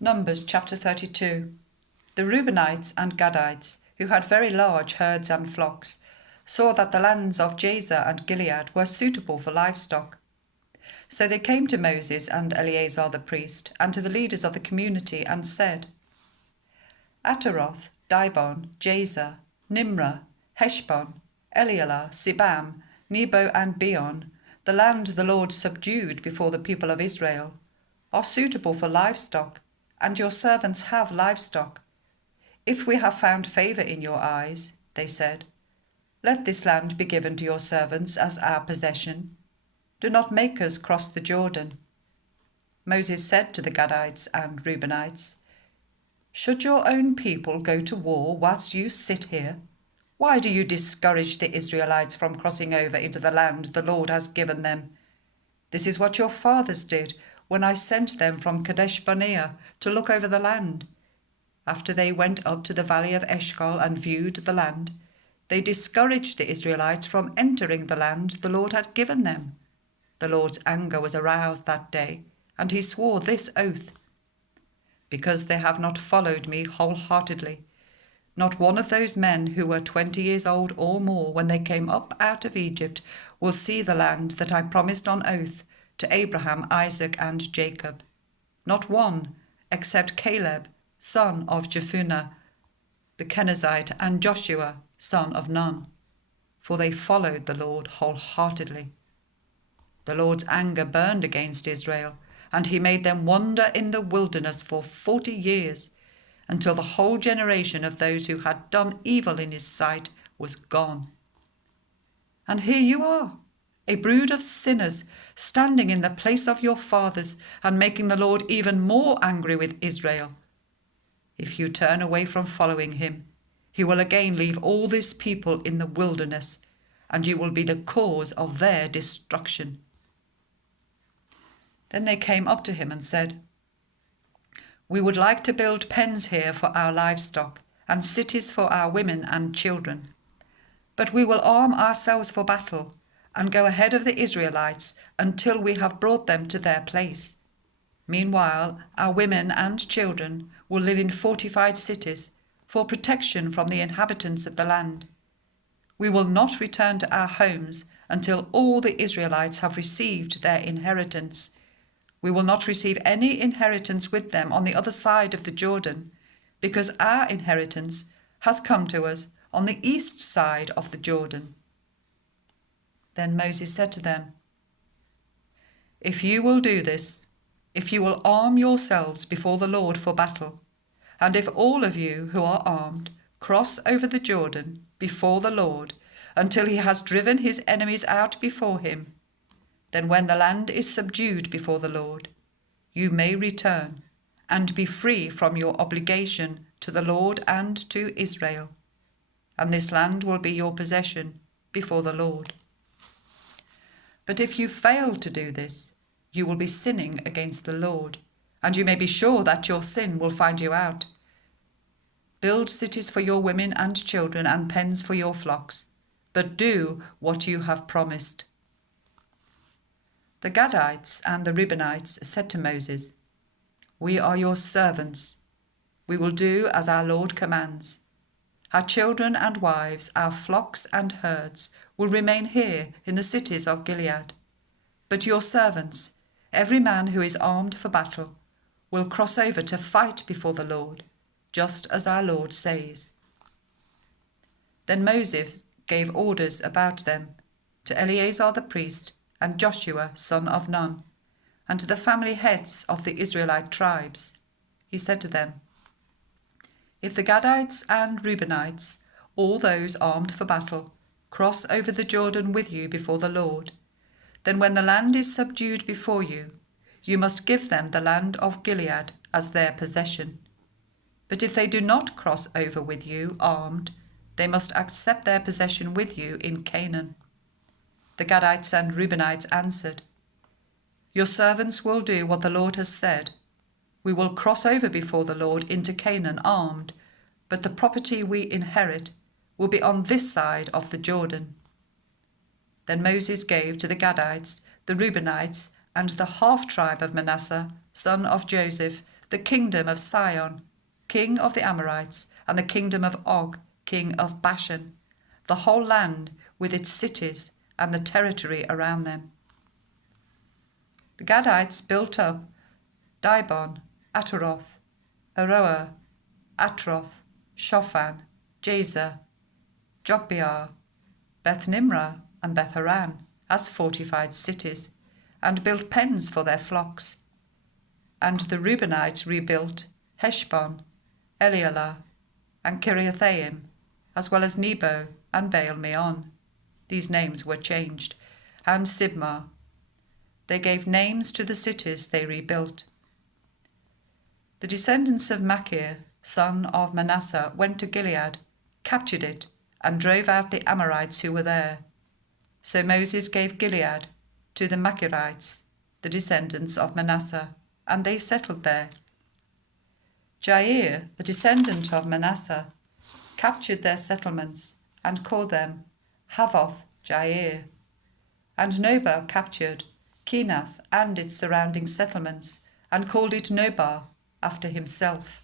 Numbers chapter 32. The Reubenites and Gadites, who had very large herds and flocks, saw that the lands of Jazer and Gilead were suitable for livestock. So they came to Moses and Eleazar the priest, and to the leaders of the community, and said, Ataroth, Dibon, Jazer, Nimrah, Heshbon, Elealeh, Sibam, Nebo and Beon, the land the Lord subdued before the people of Israel, are suitable for livestock, and your servants have livestock. If we have found favour in your eyes, they said, let this land be given to your servants as our possession. Do not make us cross the Jordan. Moses said to the Gadites and Reubenites, should your own people go to war whilst you sit here? Why do you discourage the Israelites from crossing over into the land the Lord has given them? This is what your fathers did when I sent them from Kadesh Barnea to look over the land. After they went up to the valley of Eshcol and viewed the land, they discouraged the Israelites from entering the land the Lord had given them. The Lord's anger was aroused that day, and he swore this oath, because they have not followed me wholeheartedly. Not one of those men who were 20 years old or more when they came up out of Egypt will see the land that I promised on oath to Abraham, Isaac, and Jacob. Not one, except Caleb, son of Jephunneh, the Kenizzite, and Joshua, son of Nun, for they followed the Lord wholeheartedly. The Lord's anger burned against Israel, and he made them wander in the wilderness for 40 years, until the whole generation of those who had done evil in his sight was gone. And here you are, a brood of sinners, standing in the place of your fathers and making the Lord even more angry with Israel. If you turn away from following him, he will again leave all this people in the wilderness, and you will be the cause of their destruction. Then they came up to him and said, we would like to build pens here for our livestock and cities for our women and children. But we will arm ourselves for battle and go ahead of the Israelites until we have brought them to their place. Meanwhile, our women and children will live in fortified cities for protection from the inhabitants of the land. We will not return to our homes until all the Israelites have received their inheritance. We will not receive any inheritance with them on the other side of the Jordan, because our inheritance has come to us on the east side of the Jordan. Then Moses said to them, if you will do this, if you will arm yourselves before the Lord for battle, and if all of you who are armed cross over the Jordan before the Lord until he has driven his enemies out before him, then when the land is subdued before the Lord, you may return and be free from your obligation to the Lord and to Israel, and this land will be your possession before the Lord. But if you fail to do this, you will be sinning against the Lord, and you may be sure that your sin will find you out. Build cities for your women and children and pens for your flocks, but do what you have promised. The Gadites and the Reubenites said to Moses, we are your servants. We will do as our Lord commands. Our children and wives, our flocks and herds will remain here in the cities of Gilead. But your servants, every man who is armed for battle, will cross over to fight before the Lord, just as our Lord says. Then Moses gave orders about them to Eleazar the priest and Joshua son of Nun, and to the family heads of the Israelite tribes. He said to them, if the Gadites and Reubenites, all those armed for battle, cross over the Jordan with you before the Lord, then when the land is subdued before you, you must give them the land of Gilead as their possession. But if they do not cross over with you armed, they must accept their possession with you in Canaan. The Gadites and Reubenites answered, your servants will do what the Lord has said. We will cross over before the Lord into Canaan armed, but the property we inherit will be on this side of the Jordan. Then Moses gave to the Gadites, the Reubenites, and the half-tribe of Manasseh, son of Joseph, the kingdom of Sihon, king of the Amorites, and the kingdom of Og, king of Bashan, the whole land with its cities and the territory around them. The Gadites built up Dibon, Ataroth, Aroer, Atroth, Shophan, Jazer, Jogbeah, Beth Nimrah, and Beth Haran as fortified cities, and built pens for their flocks. And the Reubenites rebuilt Heshbon, Elealeh, and Kiriathaim, as well as Nebo and Baal-meon. These names were changed, and Sibmah. They gave names to the cities they rebuilt. The descendants of Machir, son of Manasseh, went to Gilead, captured it, and drove out the Amorites who were there. So Moses gave Gilead to the Machirites, the descendants of Manasseh, and they settled there. Jair, the descendant of Manasseh, captured their settlements and called them Havoth Jair. And Nobah captured Kenath and its surrounding settlements and called it Nobah after himself.